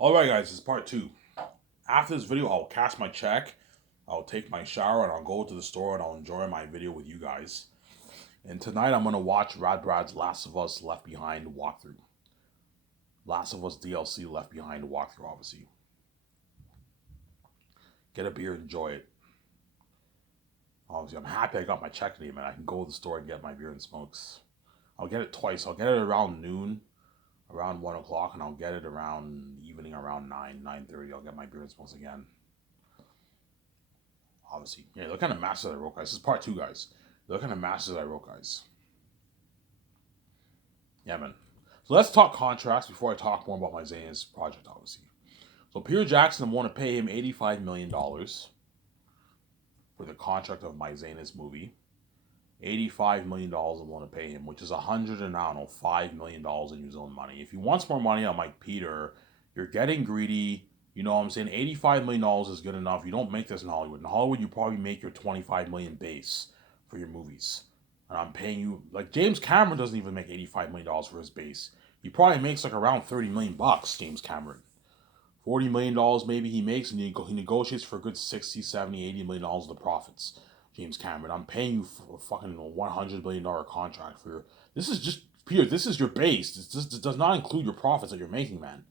Alright guys, this is part 2. After this video, I'll cash my check, I'll take my shower, and I'll go to the store and I'll enjoy my video with you guys. And tonight I'm going to watch Rad Brad's Last of Us Left Behind walkthrough. Last of Us DLC Left Behind walkthrough, obviously. Get a beer, enjoy it. Obviously, I'm happy I got my check today, man. I can go to the store and get my beer and smokes. I'll get it twice. I'll get it around noon, around 1 o'clock, and I'll get it around evening, around 9:30. I'll get my beer and smokes again. Obviously, yeah, look kind of masters I wrote, guys. This is part 2, guys. Look kind of masters I wrote, guys. Yeah, man. So let's talk contracts before I talk more about my Zane's project, obviously. So Peter Jackson want to pay him $85 million for the contract of my Zane's movie. $85 million I want to pay him, which is $5 million in New Zealand money. If he wants more money, I'm like, Peter, you're getting greedy. You know what I'm saying? $85 million is good enough. You don't make this in Hollywood. In Hollywood, you probably make your $25 million base for your movies. And I'm paying you, like James Cameron doesn't even make $85 million for his base. He probably makes like around $30 million, James Cameron. $40 million maybe he makes, and he negotiates for a good $60, $70, $80 million of the profits. James Cameron, I'm paying you a fucking $100 million contract for your. This is just, Peter, this is your base. This does not include your profits that you're making, man.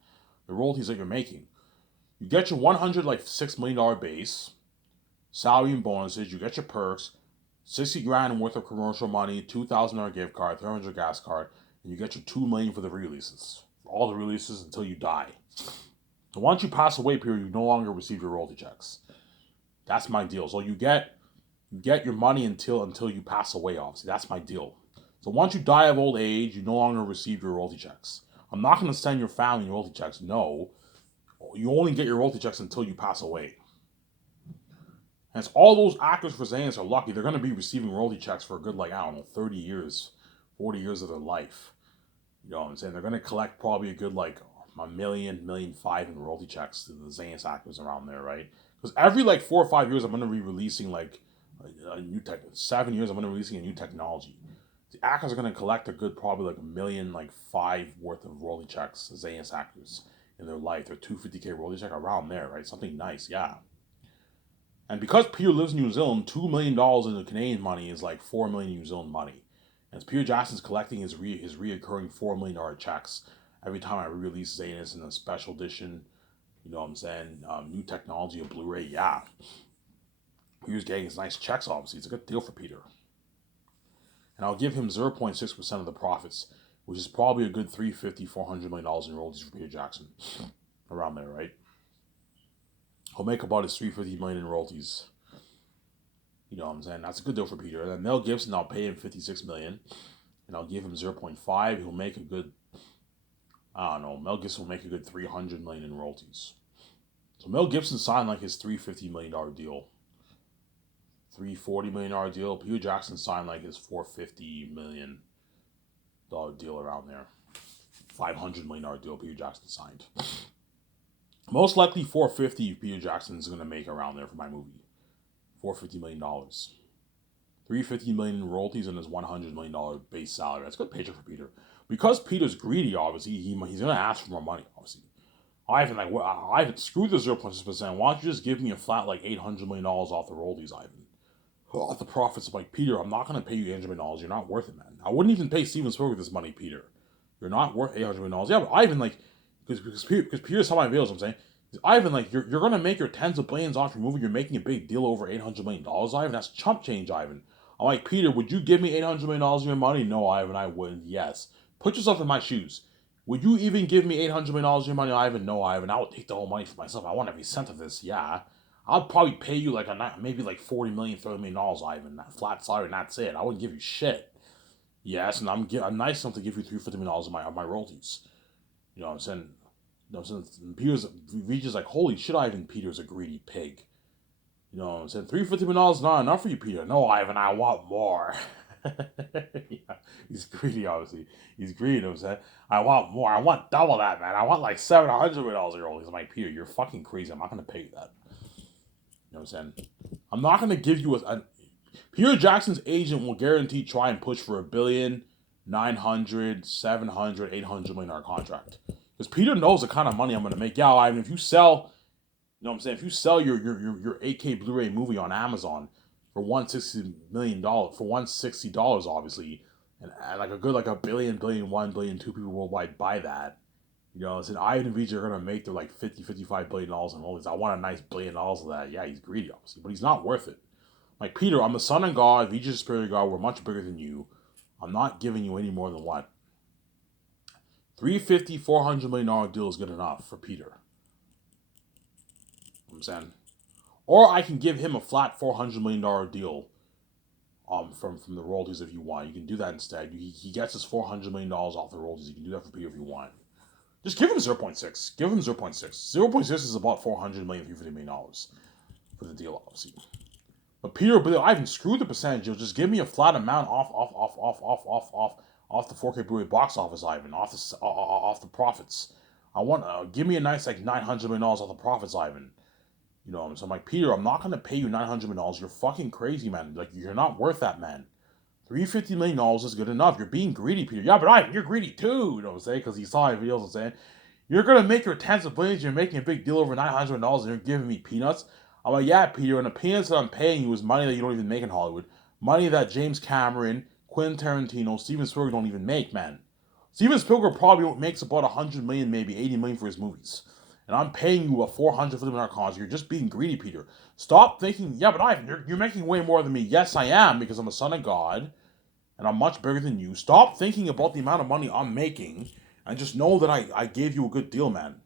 The royalties that you're making. You get your $106 million base, salary and bonuses, you get your perks, 60 grand worth of commercial money, $2,000 gift card, 300 gas card, and you get your $2 million for the releases. For all the releases until you die. So once you pass away, Peter, you no longer receive your royalty checks. That's my deal. So you get your money until you pass away, obviously. That's my deal. So once you die of old age, you no longer receive your royalty checks. I'm not going to send your family your royalty checks. No. You only get your royalty checks until you pass away. And it's all those actors for Xanax are lucky. They're going to be receiving royalty checks for a good, 30 years, 40 years of their life. You know what I'm saying? They're going to collect probably a good, $1 million, $1.5 million in royalty checks to the Xanax actors around there, right? Because every, 4 or 5 years, I'm going to be releasing, a new tech. 7 years, I'm going to be releasing a new technology. The actors are going to collect a good, probably, $1 million, 5 worth of royalty checks, Xanax actors, in their life. Their 250K royalty check around there, right? Something nice, yeah. And because Peter lives in New Zealand, $2 million in the Canadian money is like $4 million New Zealand money. And Peter Jackson's collecting his reoccurring $4 million checks every time I re-release Zanus in a special edition. You know what I'm saying? New technology, a Blu-ray, yeah. Peter's getting his nice checks, obviously. It's a good deal for Peter. And I'll give him 0.6% of the profits, which is probably a good $350, $400 million in royalties for Peter Jackson. Around there, right? He'll make about his $350 million in royalties. You know what I'm saying? That's a good deal for Peter. And then Mel Gibson, I'll pay him $56 million. And I'll give him 0.5. He'll make a good, I don't know, Mel Gibson will make a good $300 million in royalties. So Mel Gibson signed his $350 million deal. $340 million deal. Peter Jackson signed his $450 million deal around there. $500 million deal Peter Jackson signed. Most likely $450 Peter Jackson is going to make around there for my movie. $450 million. $350 million in royalties and his $100 million base salary. That's a good paycheck for Peter. Because Peter's greedy, obviously, he's going to ask for more money, obviously. Ivan, screw the 0.6%. Why don't you just give me a flat $800 million off the royalties, Ivan? Off the profits. I'm like, Peter, I'm not going to pay you $800 million. You're not worth it, man. I wouldn't even pay Steven Spielberg this money, Peter. You're not worth $800 million. Yeah, but Ivan, because Peter's how my videos, I'm saying, Ivan, you're gonna make your tens of billions off your movie. You're making a big deal over $800 million, Ivan. That's chump change, Ivan. I'm like, Peter, would you give me $800 million of your money? No, Ivan, I wouldn't. Yes. Put yourself in my shoes. Would you even give me $800 million of your money, Ivan? No, Ivan. I would take the whole money for myself. I want every cent of this. Yeah. I'll probably pay you maybe $40 million, $30 million, Ivan. That flat salary, and that's it. I wouldn't give you shit. Yes, and I'm nice enough to give you $350 million of my royalties. You know what I'm saying? You know, since Peter's reaches holy shit, Ivan, Peter's a greedy pig. You know what I'm saying? $350 million is not enough for you, Peter. No, Ivan, I want more. Yeah, he's greedy, obviously. He's greedy, you know what I'm saying? I want more. I want double that, man. I want $700 million a year. He's like, Peter, you're fucking crazy. I'm not going to pay you that. You know what I'm saying? I'm not going to give you Peter Jackson's agent will guarantee try and push for $1 billion, 900, 700, $800 million contract. Because Peter knows the kind of money I'm going to make. Yeah, I mean, if you sell, you know what I'm saying, if you sell your 8K Blu-ray movie on Amazon for $160 million, for $160, obviously, and like a good, like a billion, 1 billion, 2 people worldwide buy that. You know, so Ivan and Vijay are going to make their like $50, $55 billion in royalties. I want a nice $1 billion of that. Yeah, he's greedy, obviously, but he's not worth it. Like, Peter, I'm the son of God, Vijay's the spirit of God, we're much bigger than you. I'm not giving you any more than what? 350, $400 million deal is good enough for Peter. You know what I'm saying? Or I can give him a flat $400 million deal from the royalties if you want. You can do that instead. He gets his $400 million off the royalties. You can do that for Peter if you want. Just give him 0.6. Give him 0.6. 0.6 is about $400 million, $350 million for the deal, obviously. But Peter, Ivan, screw the percentage. You'll just give me a flat amount off the 4K Blu-ray box office, Ivan, off the profits. I want give me a nice like $900 million off the profits, Ivan. You know, so I'm like, Peter, I'm not gonna pay you $900 million. You're fucking crazy, man. Like, you're not worth that, man. $350 million is good enough. You're being greedy, Peter. Yeah, but Ivan, you're greedy too. You know what I'm saying? Because he saw my videos and saying, you're gonna make your tens of billions. You're making a big deal over $900 million, and you're giving me peanuts. I'm like, yeah, Peter, and the peanuts that I'm paying you is money that you don't even make in Hollywood. Money that James Cameron, Quentin Tarantino, Steven Spielberg don't even make, man. Steven Spielberg probably makes about $100 million, maybe $80 million for his movies. And I'm paying you a $450 million contract. You're just being greedy, Peter. Stop thinking, yeah, but Ivan, you're making way more than me. Yes, I am, because I'm a son of God, and I'm much bigger than you. Stop thinking about the amount of money I'm making, and just know that I gave you a good deal, man.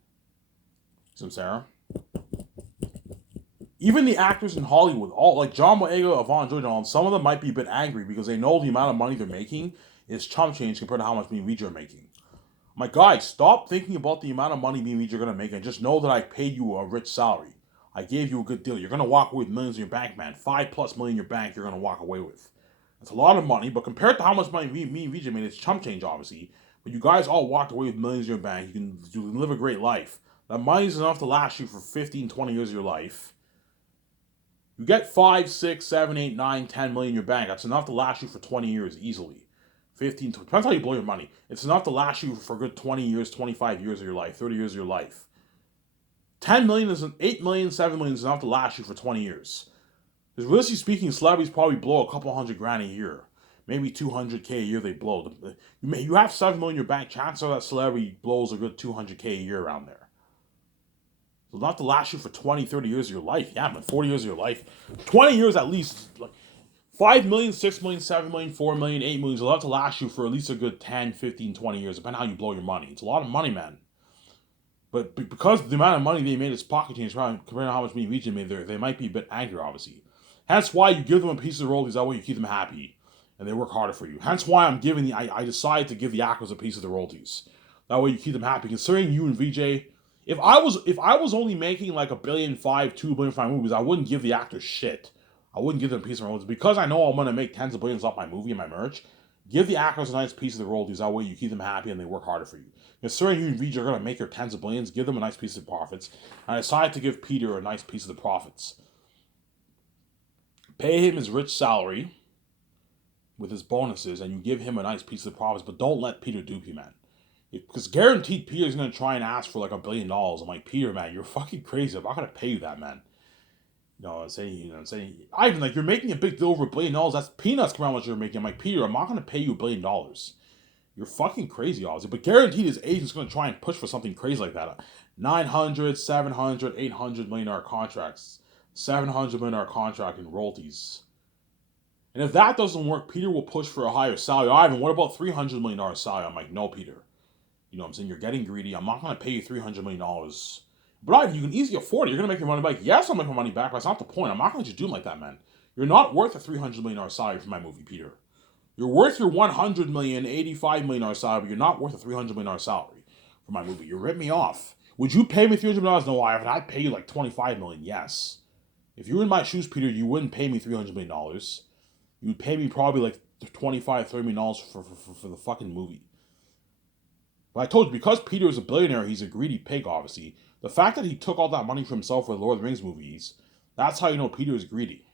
See what I'm saying? Even the actors in Hollywood, all like John Boyega, Yvonne Joy, some of them might be a bit angry because they know the amount of money they're making is chump change compared to how much me and Vijay are making. My guys, stop thinking about the amount of money me and Vijay are gonna make and just know that I paid you a rich salary. I gave you a good deal. You're gonna walk away with millions in your bank, man. $5+ million in your bank, you're gonna walk away with. That's a lot of money, but compared to how much money me and Vijay made, it's chump change, obviously. But you guys all walked away with millions in your bank. You can live a great life. That money is enough to last you for 15, 20 years of your life. You get 5, 6, 7, 8, 9, 10 million in your bank. That's enough to last you for 20 years easily. 15, depends how you blow your money. It's enough to last you for a good 20 years, 25 years of your life, 30 years of your life. 10 million is 8 million, 7 million is enough to last you for 20 years. Because realistically speaking, celebrities probably blow a couple $100,000 a year. Maybe $200K a year they blow. You have 7 million in your bank, chances are that celebrity blows a good $200K a year around there. So not to last you for 20, 30 years of your life. Yeah, man, 40 years of your life. 20 years at least. Like 5 million, 6 million, 7 million, 4 million, 8 million. It'll have to last you for at least a good 10, 15, 20 years, depending on how you blow your money. It's a lot of money, man. But because the amount of money they made is pocket change, compared to how much me and Vijay made, they might be a bit angry, obviously. Hence why you give them a piece of the royalties. That way you keep them happy. And they work harder for you. Hence why I decide to give the actors a piece of the royalties. That way you keep them happy. Considering you and Vijay, if I was only making like $1.5 billion, $2 billion for my movies, I wouldn't give the actors shit. I wouldn't give them a piece of my royalties. Because I know I'm gonna make tens of billions off my movie and my merch, give the actors a nice piece of the royalties. That way you keep them happy and they work harder for you. Considering you and Vijay are gonna make your tens of billions, give them a nice piece of the profits. And I decided to give Peter a nice piece of the profits. Pay him his rich salary with his bonuses, and you give him a nice piece of the profits, but don't let Peter dupe you, man. Because guaranteed Peter's going to try and ask for like $1 billion. I'm like, Peter, man, you're fucking crazy. I'm not going to pay you that, man. I'm saying, Ivan, like, you're making a big deal over $1 billion. That's peanuts compared to how much you're making. I'm like, Peter, I'm not going to pay you $1 billion. You're fucking crazy, obviously. But guaranteed his agent's going to try and push for something crazy like that. 900, 700, 800 million dollar contracts. $700 million contract in royalties. And if that doesn't work, Peter will push for a higher salary. Ivan, what about $300 million salary? I'm like, no, Peter. You know what I'm saying? You're getting greedy. I'm not going to pay you $300 million. But Ivan, you can easily afford it. You're going to make your money back. Yes, I'll make my money back, but that's not the point. I'm not going to just do it like that, man. You're not worth a $300 million salary for my movie, Peter. You're worth your $100 million, $85 million salary, but you're not worth a $300 million salary for my movie. You ripped me off. Would you pay me $300 million? No, Ivan. I'd pay you like $25 million, yes. If you were in my shoes, Peter, you wouldn't pay me $300 million. You would pay me probably like $25, $30 million for the fucking movie. But I told you, because Peter is a billionaire, he's a greedy pig, obviously. The fact that he took all that money for himself with Lord of the Rings movies, that's how you know Peter is greedy.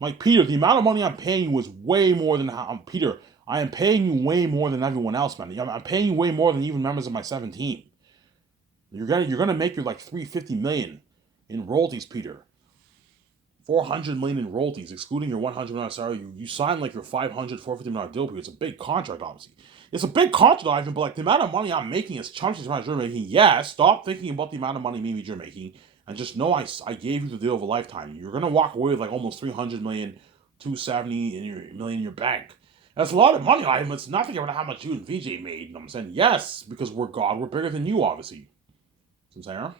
I'm like, Peter, the amount of money I'm paying you is way more than Peter, I am paying you way more than everyone else, man. I'm paying you way more than even members of my 7 team. You're gonna make your like 350 million in royalties, Peter. 400 million in royalties, excluding your 100 million salary. You sign like your 500, 450 million deal. It's a big contract, obviously. It's a big contract, Ivan, but like the amount of money I'm making is chunky. The amount you're making. Yeah, stop thinking about the amount of money maybe you're making, and just know I gave you the deal of a lifetime. You're gonna walk away with like almost 300 million, 270 in your million in your bank. That's a lot of money, Ivan. It's nothing about how much you and VJ made. You know what I'm saying? Yes, because we're God, we're bigger than you, obviously. You know what I'm saying?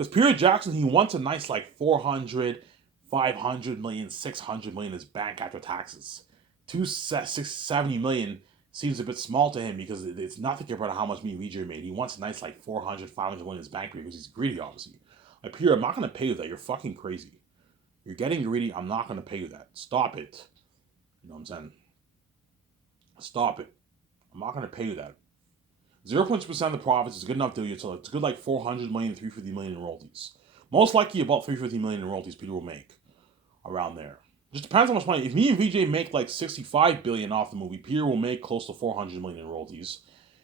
Because Peter Jackson, he wants a nice like 400, 500 million, 600 million in his bank after taxes. 670 million seems a bit small to him because it's nothing compared to how much me and VJ made. He wants a nice like 400, 500 million in his bank because he's greedy, obviously. Like, Peter, I'm not going to pay you that. You're fucking crazy. You're getting greedy. I'm not going to pay you that. Stop it. You know what I'm saying? Stop it. I'm not going to pay you that. 0.2% of the profits is a good enough deal. So it's a good like 400 million, 350 million in royalties. Most likely about 350 million in royalties Peter will make around there. Just depends how much money. If me and VJ make like 65 billion off the movie, Peter will make close to 400 million in royalties.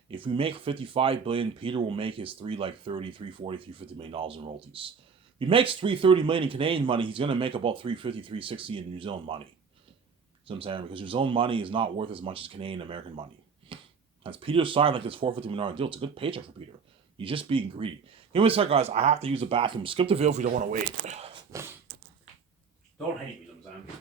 If we make 55 billion, Peter will make his 330, 340, 350 million dollars in royalties. If he makes 330 million in Canadian money, he's gonna make about 350, 360 in New Zealand money. See what I'm saying? Because New Zealand money is not worth as much as Canadian American money. As Peter signed like his 450 million deal, it's a good paycheck for Peter. He's just being greedy. Give me a sec, guys. I have to use the bathroom. Skip the video if you don't want to wait. Don't hate me, you know what I'm saying?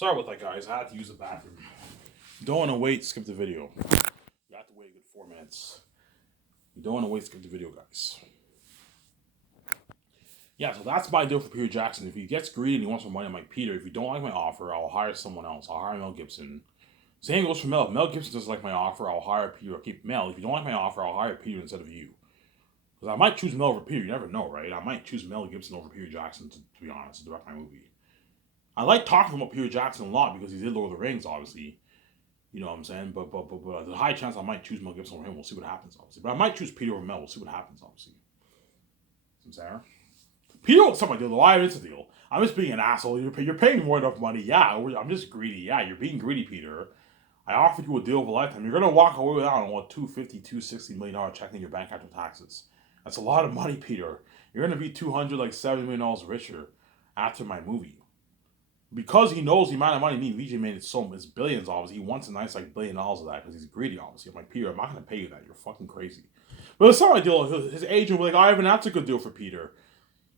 Sorry about that, guys. I had to use the bathroom. Don't want to wait, skip the video. You have to wait a good 4 minutes. You don't want to wait, skip the video, guys. Yeah, so that's my deal for Peter Jackson. If he gets greedy and he wants more money, I'm like, Peter, if you don't like my offer, I'll hire someone else. I'll hire Mel Gibson. Same goes for Mel. If Mel Gibson doesn't like my offer, I'll hire Peter. I'll keep Mel. If you don't like my offer, I'll hire Peter instead of you. Because I might choose Mel over Peter. You never know, right? I might choose Mel Gibson over Peter Jackson, to be honest, to direct my movie. I like talking about Peter Jackson a lot because he did Lord of the Rings, obviously. You know what I'm saying? But there's a high chance I might choose Mel Gibson over him. We'll see what happens, obviously. But I might choose Peter over Mel. We'll see what happens, obviously. See what I'm saying? Peter won't stop my deal. Why is a deal? I'm just being an asshole. You're paying more enough money. Yeah, I'm just greedy. Yeah, you're being greedy, Peter. I offered you a deal of a lifetime. You're going to walk away with, I don't know, what, $250, $260 million check in your bank after taxes. That's a lot of money, Peter. You're going to be $270 million richer after my movie. Because he knows the amount of money me and VJ made, it's billions, obviously. He wants a nice, $1 billion of that because he's greedy, obviously. I'm like, Peter, I'm not going to pay you that. You're fucking crazy. But it's not my deal. His agent will be like, Ivan, that's a good deal for Peter.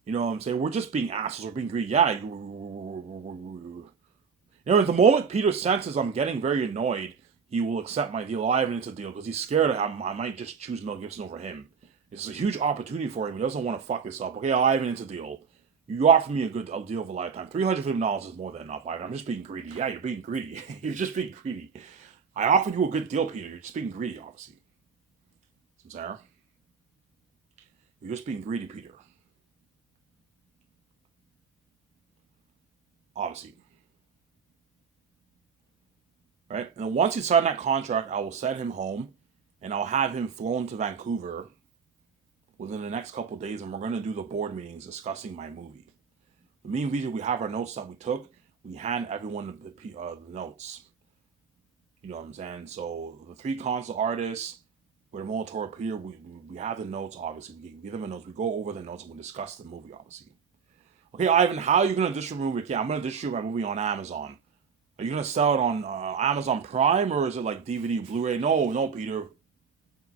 You know what I'm saying? We're just being assholes. We're being greedy. Yeah. You know, at the moment Peter senses I'm getting very annoyed, he will accept my deal. Ivan, it's a deal because he's scared I might just choose Mel Gibson over him. It's a huge opportunity for him. He doesn't want to fuck this up. Okay, Ivan, it's a deal. You offer me a deal of a lifetime. $350 is more than enough, Ivan. I'm just being greedy. Yeah, you're being greedy. You're just being greedy. I offered you a good deal, Peter. You're just being greedy, obviously. Sarah? You're just being greedy, Peter. Obviously. Right? And then once he signed that contract, I will send him home and I'll have him flown to Vancouver within the next couple days, and we're going to do the board meetings discussing my movie. Me and Vijay, we have our notes that we took. We hand everyone the notes. You know what I'm saying? So the 3 console artists, with Molitor, Peter, we have the notes, obviously. We give them the notes. We go over the notes and we discuss the movie, obviously. Okay, Ivan, how are you going to distribute the movie? Okay, I'm going to distribute my movie on Amazon. Are you going to sell it on Amazon Prime, or is it like DVD, Blu-ray? No, Peter.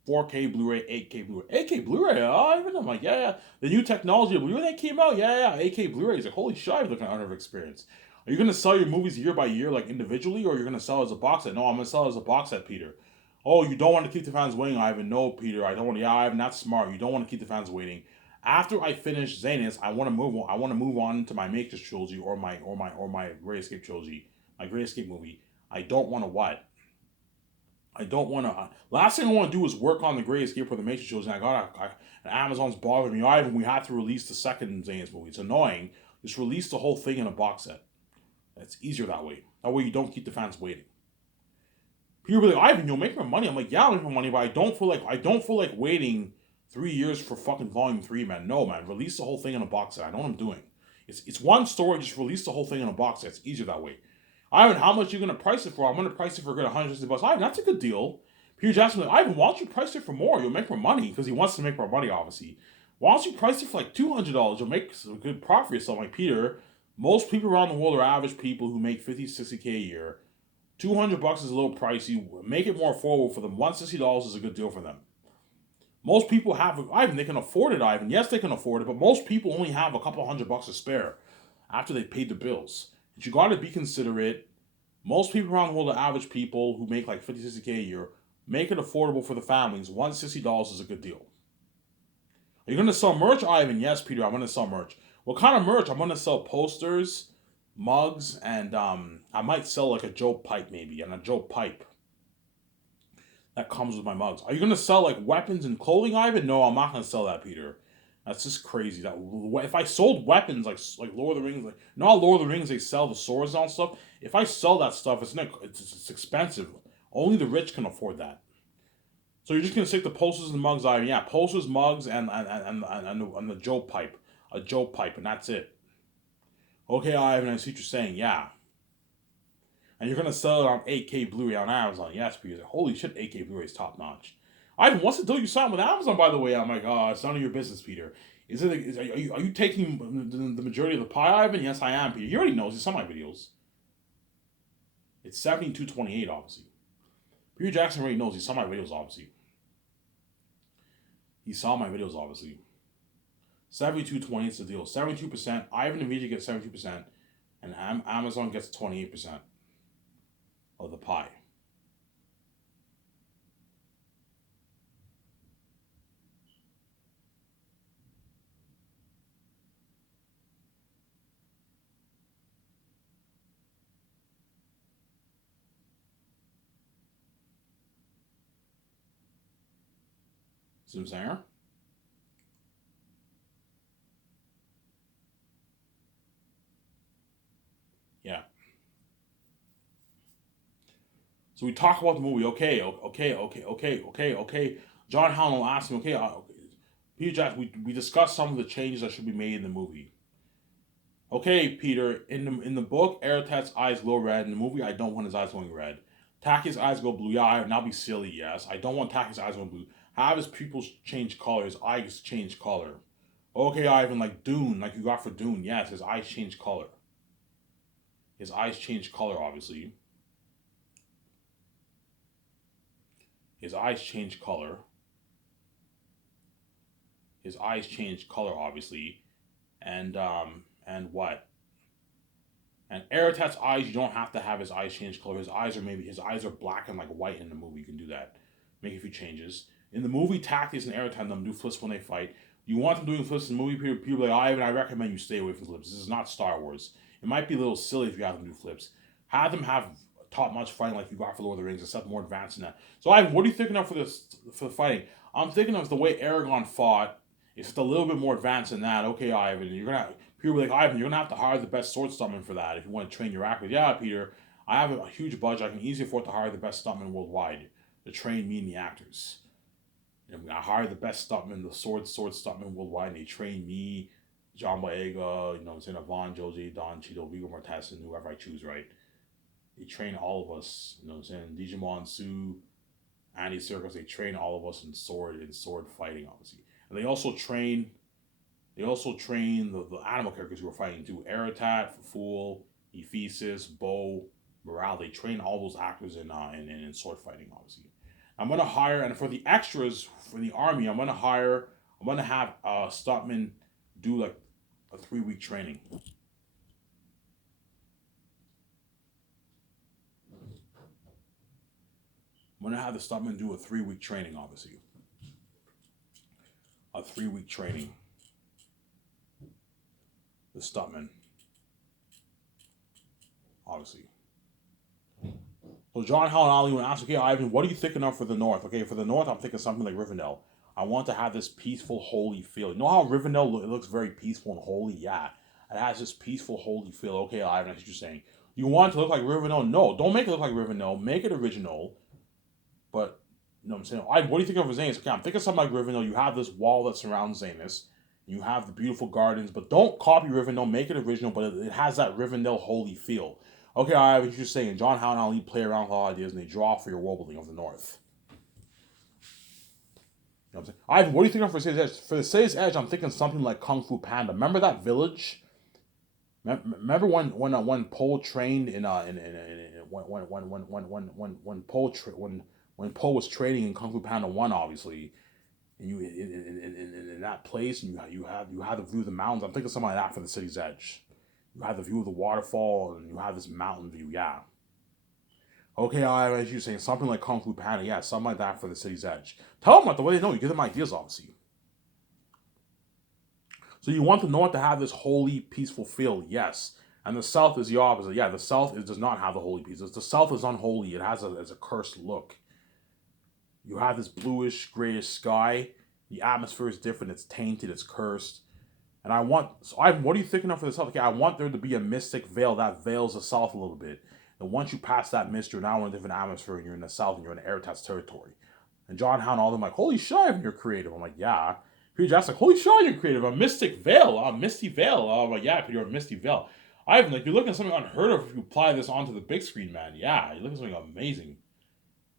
4K Blu-ray, 8K Blu-ray. 8K Blu-ray, Ivan? I'm like, yeah. The new technology of Blu-ray that came out, yeah. 8K Blu-ray is like, holy shit, I'm looking at another experience. Are you going to sell your movies year by year, like individually, or you're going to sell it as a box set? No, I'm going to sell it as a box set, Peter. Oh, you don't want to keep the fans waiting, Ivan. No, Peter, I don't want to. Yeah, Ivan, that's smart. You don't want to keep the fans waiting. After I finish Zanus, I want to move on. I want to move on to my Matrix trilogy or my Great Escape trilogy, my Great Escape movie. I don't want to what? I don't want to. Last thing I want to do is work on the Great Escape or the Matrix trilogy. And Amazon's bothering me. Ivan, we have to release the second Zanus movie. It's annoying. Just release the whole thing in a box set. It's easier that way. That way you don't keep the fans waiting. People be like, Ivan, you'll make more money. I'm like, yeah, I'll make more money, but I don't feel like waiting 3 years for fucking volume 3, man. No, man. Release the whole thing in a box set. I know what I'm doing. It's one story. Just release the whole thing in a box set. It's easier that way. Ivan, how much are you going to price it for? I'm going to price it for a good $160. Ivan, that's a good deal. Peter Jackson, like, Ivan, why don't you price it for more? You'll make more money, because he wants to make more money, obviously. Why don't you price it for like $200? You'll make some good profit for yourself. Like, Peter, most people around the world are average people who make $50, $60K a year. $200 is a little pricey. Make it more affordable for them. $160 is a good deal for them. Most people have, Ivan, they can afford it, Ivan. Yes, they can afford it, but most people only have a couple $100 to spare after they paid the bills. But you got to be considerate. Most people around the world are average people who make like $50, $60K a year. Make it affordable for the families. $160 is a good deal. Are you going to sell merch, Ivan? Yes, Peter, I'm going to sell merch. What kind of merch? I'm going to sell posters, mugs, and I might sell like a Joe pipe maybe, and a Joe pipe that comes with my mugs. Are you going to sell like weapons and clothing, Ivan? No, I'm not going to sell that, Peter. That's just crazy. That if I sold weapons like Lord of the Rings, like not Lord of the Rings, they sell the swords and all stuff. If I sell that stuff, it's expensive. Only the rich can afford that. So you're just gonna stick the posters and mugs, Ivan? Yeah, posters, mugs, and the Joe pipe, a Joe pipe, and that's it. Okay, Ivan, I see what you're saying. Yeah. And you're gonna sell it on 8K Blu-ray on Amazon. Yes, because holy shit, 8K Blu-ray is top notch. Ivan, what's the deal you signed with Amazon, by the way? I'm like, oh, it's none of your business, Peter. Are you taking the majority of the pie, Ivan? Yes, I am, Peter. He already knows. He saw my videos. It's 72-28, obviously. Peter Jackson already knows. He saw my videos, obviously. He saw my videos, obviously. 72-20 is the deal. 72%. Ivan and VJ get 72%. and Amazon gets 28% of the pie. See what I'm saying? Yeah. So we talk about the movie. Okay. John Howell asked me, Peter Jackson, we discussed some of the changes that should be made in the movie. Okay, Peter, in the book, Aratat's eyes glow red. In the movie, I don't want his eyes going red. Taki's eyes go blue. Yeah, I would not be silly, yes. I don't want Taki's eyes going blue. Have his pupils change color, his eyes change color. Okay, Ivan, like Dune, like you got for Dune. Yes, his eyes change color. His eyes change color, obviously. His eyes change color. His eyes change color, obviously. And what? And Aratat's eyes, you don't have to have his eyes change color. His eyes are black and like white in the movie. You can do that. Make a few changes. In the movie, Takis and Aratat them do flips when they fight. You want them doing flips in the movie, people are like, I recommend you stay away from flips. This is not Star Wars. It might be a little silly if you have them do flips. Have them have top-notch fighting like you got for Lord of the Rings, except more advanced than that. So, Ivan, what are you thinking of for the fighting? I'm thinking of the way Aragorn fought. It's just a little bit more advanced than that. Okay, Ivan, people are like, Ivan, you're gonna have to hire the best sword stuntman for that if you want to train your actors. Yeah, Peter, I have a huge budget. I can easily afford to hire the best stuntman worldwide to train me and the actors. And I hire the best stuntmen, the sword stuntmen worldwide, and they train me, John Boyega, Yvonne, Josie, Don, Cheeto, Viggo Mortensen, whoever I choose, right? They train all of us, Digimon, Sue, Andy Serkis, they train all of us in sword fighting, obviously. And they also train the animal characters who are fighting too. Aratat, Fool, Ephesus, Bo, Morale. They train all those actors in sword fighting, obviously. I'm gonna hire, and for the extras for the army, I'm gonna have stuntmen do like a 3-week training. I'm gonna have the stuntmen do a 3-week training, obviously. A 3-week training. The stuntmen, obviously. So John Howell and Ali would ask, okay, Ivan, what are you thinking of for the North? Okay, for the North, I'm thinking something like Rivendell. I want to have this peaceful, holy feel. You know how Rivendell it looks very peaceful and holy? Yeah, it has this peaceful, holy feel. Okay, Ivan, that's what you're saying. You want it to look like Rivendell? No, don't make it look like Rivendell. Make it original. But, you know what I'm saying? Ivan, what do you think of Zanus? Okay, I'm thinking something like Rivendell. You have this wall that surrounds Zanus. You have the beautiful gardens, but don't copy Rivendell. Make it original, but it has that Rivendell holy feel. Okay, I was just saying, John Howell and Ali play around with all ideas and they draw for your world building of the North. You know what I'm saying? Ivan, what do you think of for City's Edge? For the City's Edge, I'm thinking something like Kung Fu Panda. Remember that village? Remember when Poe trained when Poe was training in Kung Fu Panda 1, obviously, and you in that place, and you have the view of the mountains. I'm thinking something like that for the City's Edge. You have the view of the waterfall, and you have this mountain view. Yeah. Okay, as you saying, something like Kung Fu Panda. Yeah, something like that for the City's Edge. Tell them what the way they know. You give them ideas, obviously. So you want the North to have this holy, peaceful feel, yes. And the South is the opposite. Yeah, the South does not have the holy peace. The South is unholy. It has a cursed look. You have this bluish, grayish sky. The atmosphere is different. It's tainted. It's cursed. And what are you thinking of for the South? Okay, I want there to be a mystic veil that veils the South a little bit. And once you pass that mist, you're now in a different atmosphere, and you're in the South, and you're in Aratat's territory. And John Howe and all them like, holy shit, you're creative. I'm like, yeah. Peter Jackson's like, holy shit, you're creative. A mystic veil, a misty veil. I'm like, yeah, Peter, a misty veil. Ivan, like, you're looking at something unheard of if you apply this onto the big screen, man. Yeah, you're looking at something amazing.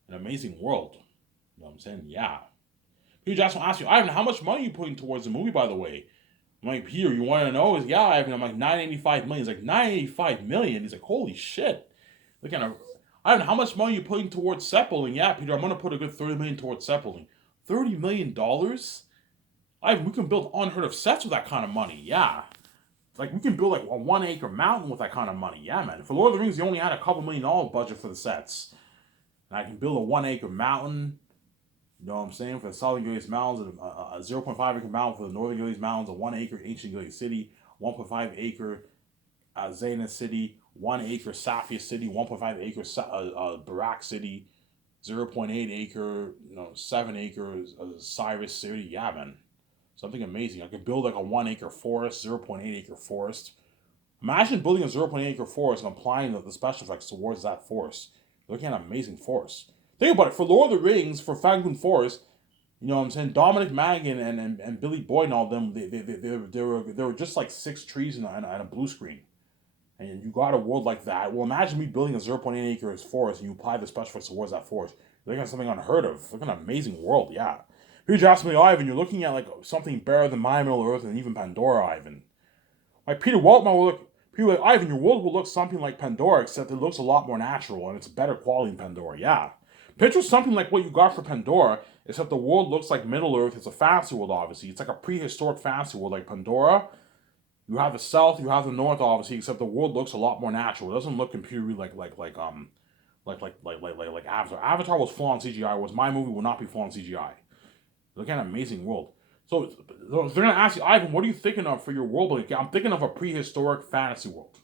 An amazing world. You know what I'm saying? Yeah. Peter Jackson will ask you, Ivan, how much money are you putting towards the movie, by the way? I'm like, Peter, you want to know? He's like, yeah, Ivan. I'm like, $985 million. He's like, $985 million? He's like, holy shit. Look at Ivan, how much money are you putting towards set building? Yeah, Peter, I'm going to put a good $30 million towards set building. $30 million? Ivan, we can build unheard of sets with that kind of money. Yeah. like we can build like a 1 acre mountain with that kind of money. Yeah, man. For Lord of the Rings, they only had a couple $1 million budget for the sets. And I can build a 1 acre mountain. You know what I'm saying? For the Southern Gilead Mountains, a 0.5 acre mountain for the Northern Gilead Mountains, a 1 acre ancient Gilead city, 1.5 acre Zainah city, 1 acre Safia city, 1.5 acre Barak city, 0.8 acre, 7 acres Cyrus city. Yeah, man. Something amazing. I could build like a 1 acre forest, 0.8 acre forest. Imagine building a 0.8 acre forest and applying the special effects towards that forest. You're looking at an amazing forest. Think about it. For Lord of the Rings, for Fangorn Forest, you know what I'm saying? Dominic Mangan and Billy Boyd and all of them, they were just like 6 trees and a blue screen. And you got a world like that. Well, imagine me building a 0.8 acres forest and you apply the special effects towards that forest. You're looking at something unheard of. Look at an amazing world, yeah. Huge ask me, Ivan, you're looking at like something better than My Middle Earth and even Pandora, Ivan. Like Peter Waltman will look, people like, Ivan, your world will look something like Pandora, except it looks a lot more natural and it's better quality than Pandora, yeah. Picture something like what you got for Pandora, except the world looks like Middle Earth. It's a fantasy world, obviously. It's like a prehistoric fantasy world like Pandora. You have the south, you have the north, obviously, except the world looks a lot more natural. It doesn't look computery like Avatar. Avatar was full on CGI, whereas my movie will not be full on CGI. Look at an amazing world. So they're gonna ask you, Ivan, what are you thinking of for your world building? I'm thinking of a prehistoric fantasy world.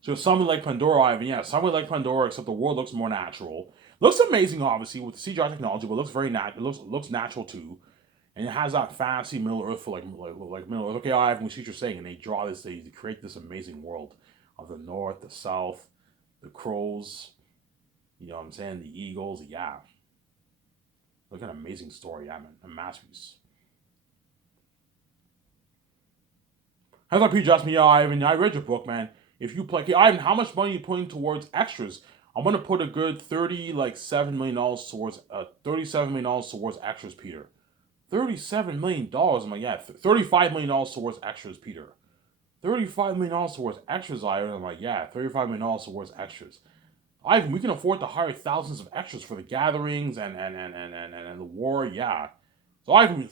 So something like Pandora, Ivan, yeah, something like Pandora, except the world looks more natural. Looks amazing, obviously, with the CGI technology, but looks very natural. It looks natural too. And it has that fantasy Middle Earth for like Middle Earth. Okay, Ivan, we see what you're saying, and they draw this, they create this amazing world of the north, the south, the crows, you know what I'm saying, the eagles, yeah. Look at an amazing story, yeah, man, a masterpiece. How's that Pete asked me, yeah, Ivan, I read your book, man. If you play, okay, Ivan, how much money are you putting towards extras? I'm gonna put a good $7 million towards $37 million towards extras, Peter. $37 million. I'm like, yeah, $35 million towards extras, Peter. $35 million towards extras, Ivan. I'm like, yeah, $35 million towards extras. Ivan, we can afford to hire thousands of extras for the gatherings and the war, yeah. So Ivan,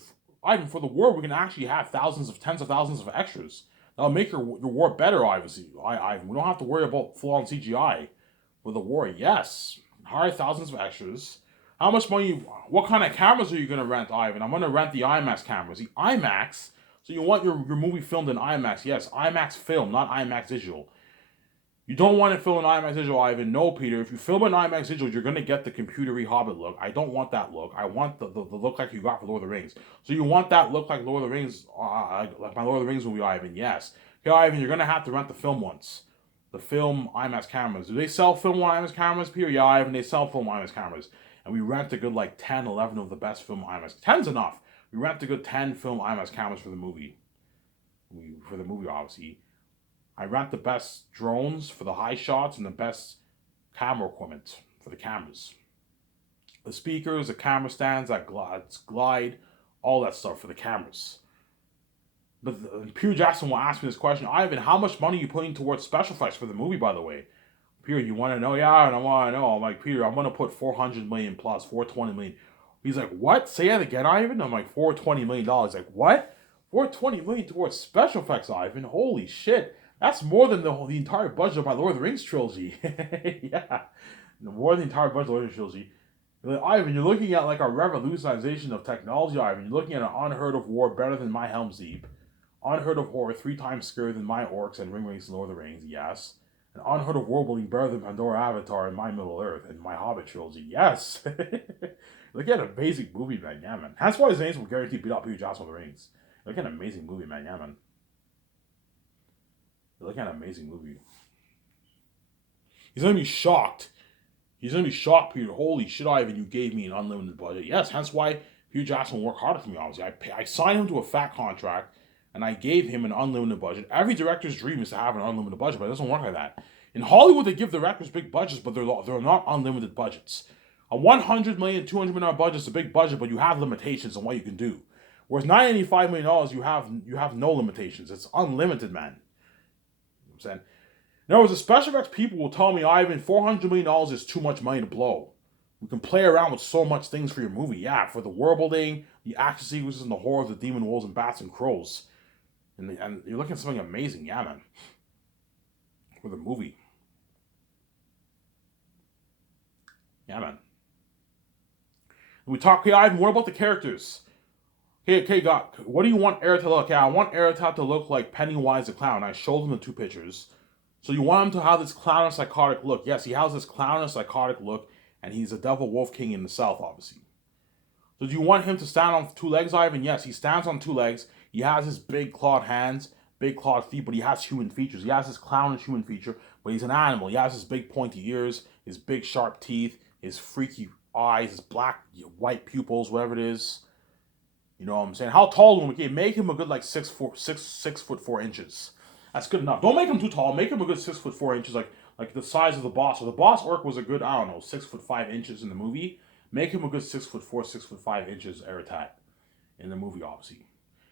for the war, we can actually have tens of thousands of extras. That'll make your war better, obviously. Ivan, we don't have to worry about full-on CGI for the war. Yes, hire thousands of extras. How much money? What kind of cameras are you gonna rent, Ivan? I'm gonna rent the IMAX cameras. The IMAX. So you want your movie filmed in IMAX? Yes, IMAX film, not IMAX digital. You don't want it filmed in IMAX digital, Ivan. No, Peter. If you film in IMAX digital, you're gonna get the computery Hobbit look. I don't want that look. I want the look like you got for Lord of the Rings. So you want that look like Lord of the Rings, like my Lord of the Rings movie, Ivan? Yes. Okay, Ivan, you're gonna have to rent the film once. The film IMAX cameras. Do they sell film IMAX cameras, Peter? Yeah, Ivan, they sell film IMAX cameras. And we rent a good like 10, 11 of the best film IMAX. 10's enough. We rent a good 10 film IMAX cameras for the movie. Obviously. I rent the best drones for the high shots and the best camera equipment for the cameras. The speakers, the camera stands, that glide, all that stuff for the cameras. But Peter Jackson will ask me this question, Ivan, how much money are you putting towards special effects for the movie, by the way? Peter, you want to know? Yeah, and I want to know. I'm like, Peter, I'm going to put 400 million plus, 420 million. He's like, what? Say that again, Ivan? I'm like, $420 million. He's like, what? 420 million towards special effects, Ivan? Holy shit. That's more than the entire budget of my Lord of the Rings trilogy. Yeah. More than the entire budget of the Lord of the Rings trilogy. Like, Ivan, you're looking at like a revolutionization of technology, Ivan. You're looking at an unheard of war better than my Helm's Deep. Unheard of horror 3 times scarier than my Orcs and Ringwraiths and Lord of the Rings, yes. An unheard of world building better than Pandora, Avatar, and My Middle Earth, and my Hobbit trilogy, yes. Look at an amazing movie, man, yeah, man. That's why his names will guarantee beat out Peter Jackson with the Rings. Look at an amazing movie, man, yeah, man. Look at an amazing movie. He's gonna be shocked. He's gonna be shocked, Peter. Holy shit, Ivan, you gave me an unlimited budget. Yes, hence why Peter Jackson will work harder for me, obviously. I signed him to a fat contract, and I gave him an unlimited budget. Every director's dream is to have an unlimited budget, but it doesn't work like that. In Hollywood, they give directors big budgets, but they're not unlimited budgets. A $100 million, $200 million budget is a big budget, but you have limitations on what you can do. Whereas $95 million, you have no limitations. It's unlimited, man. You know what I'm saying? In other words, the special effects people will tell me, Ivan, $400 million is too much money to blow. We can play around with so much things for your movie. Yeah, for the world building, the action sequences, and the horror of the demon wolves and bats and crows. And you're looking at something amazing, yeah, man, for the movie. Yeah, man. We talk, okay, Ivan, what about the characters? Okay, God, what do you want Eric to look? Okay, I want Eric to look like Pennywise the Clown. I showed him the two pictures. So you want him to have this clownish psychotic look. Yes, he has this clownish psychotic look, and he's a devil wolf king in the South, obviously. So do you want him to stand on two legs, Ivan? Yes, he stands on two legs. He has his big clawed hands, big clawed feet, but he has human features. He has this clownish human feature, but he's an animal. He has his big pointy ears, his big sharp teeth, his freaky eyes, his black, white pupils, whatever it is. You know what I'm saying? How tall do we make him? Make him a good like 6'4". That's good enough. Don't make him too tall. Make him a good 6'4", like the size of the boss. So the boss orc was a good, I don't know, 6'5" in the movie. Make him a good 6'4", 6'5" Eritat in the movie, obviously.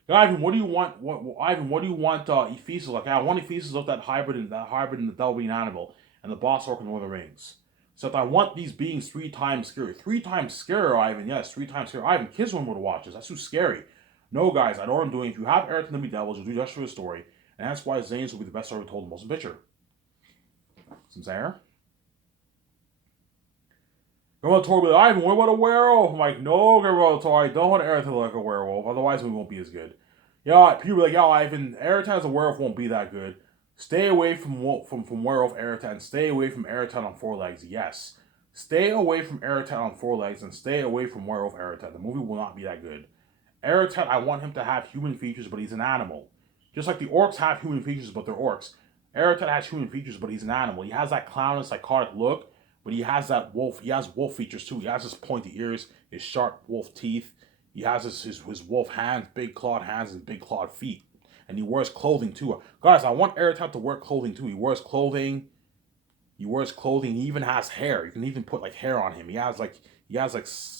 Ivan, what do you want? Ivan, what do you want? Ephesus like? I want Ephesus of that hybrid in the Devil Being Animal and the boss orc in Lord of the Rings. So I want these beings 3 times scary. 3 times scarier, Ivan. Yes, 3 times scarier. Ivan, kids wouldn't watch this. That's too scary. No, guys, I know what I'm doing. If you have Eric and the Living Devils, you'll do just for the story. And that's why Zane's will be the best story told in the motion picture. Some there. Guillermo del Toro will be like, Ivan, what about a werewolf? I'm like, no, Guillermo del Toro, I don't want Eric to look like a werewolf. Otherwise, we won't be as good. Yeah, people be like, yo, Ivan, Eric as a werewolf won't be that good. Stay away from werewolf Eritan and stay away from Eritan on 4 legs. Yes. Stay away from Eritan on 4 legs and stay away from werewolf Eritan. The movie will not be that good. Eritan, I want him to have human features, but he's an animal. Just like the orcs have human features, but they're orcs. Eritan has human features, but he's an animal. He has that clownish, psychotic look, but he has that wolf. He has wolf features too. He has his pointy ears, his sharp wolf teeth. He has his wolf hands, big clawed hands, and big clawed feet. And he wears clothing too. Guys, I want Eric to wear clothing too. He wears clothing. He even has hair. You can even put like hair on him. He has like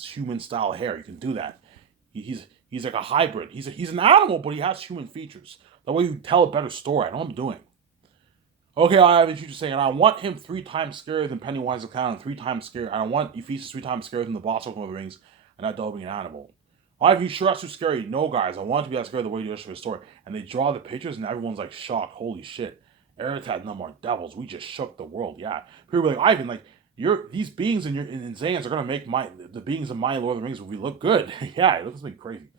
human style hair. You can do that. He's like a hybrid. He's an animal, but he has human features. That way you tell a better story. I know what I'm doing. Okay, I have you just saying, I want him 3 times scarier than Pennywise the Clown, and 3 times scarier. I want Ephesus 3 times scarier than the boss of Lord of the Rings, and that dog being an animal. Are you sure that's too scary? No, guys. I want it to be that scary the way you just for the story. And they draw the pictures, and everyone's like shocked. Holy shit! Eric had no more devils. We just shook the world. Yeah. People were like, Ivan, like these beings in Zans are gonna make the beings of my Lord of the Rings movie look good. Yeah, it looks like crazy.